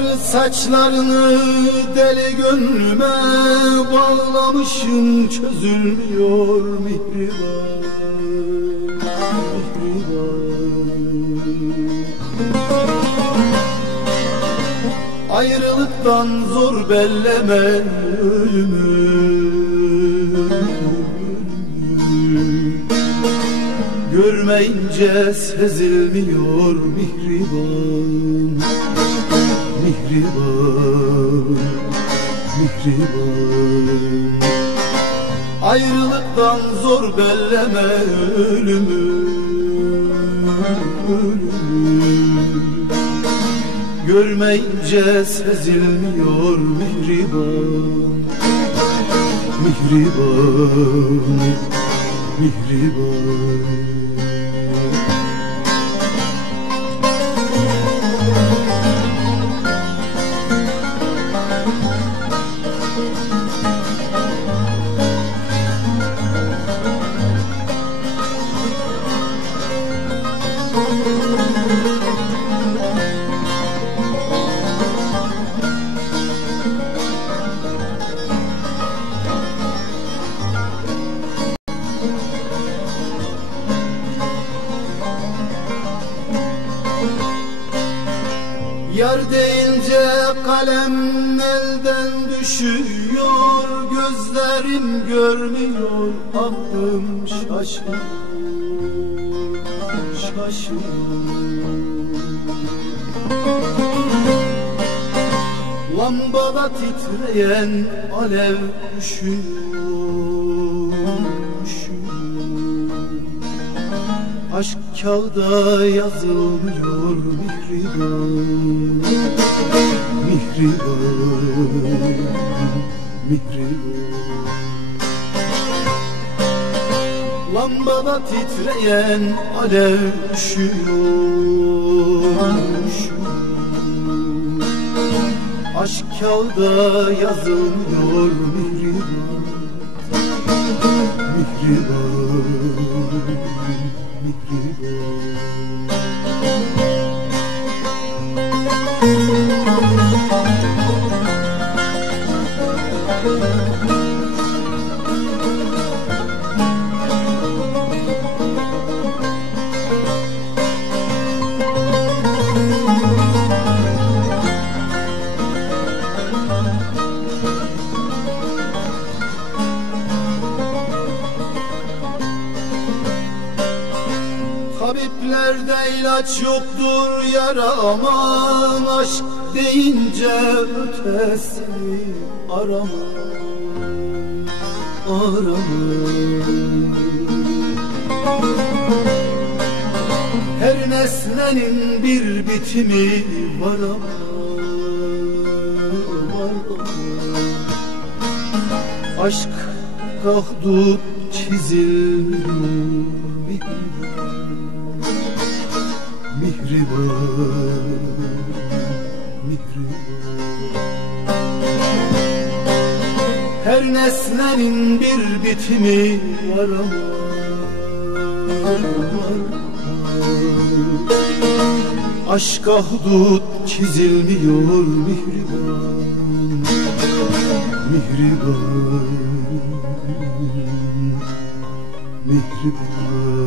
Sarı saçlarını deli gönlüme bağlamışım çözülmüyor mihriban Ayrılıktan zor belleme ölümü Görmeyince sezilmiyor mihriban Mihriban Mihriban Ayrılıktan zor belleme ölümü Görmeyince sezilmiyor mihriban Mihriban Mihriban Yar deyince kalem elden düşüyor Gözlerim görmüyor aklım şaşıyor Şaşıyor Lambada titreyen alev üşüyor. Aşk kağıda yazılmıyor mihriban Mihriban Mihriban Lambada titreyen alev üşüyor. Aşk kağıda yazılmıyor mihriban Mihriban Mihriban Tabiplerde ilaç yoktur yara aman Aşk deyince ötesini arama. Arama. Her nesnenin bir bitimi var ama. Aşk kahdut çizilmiyor Her nesnenin bir bitimi var ama Aşka hudut çizilmiyor mihriban Mihriban Mihriban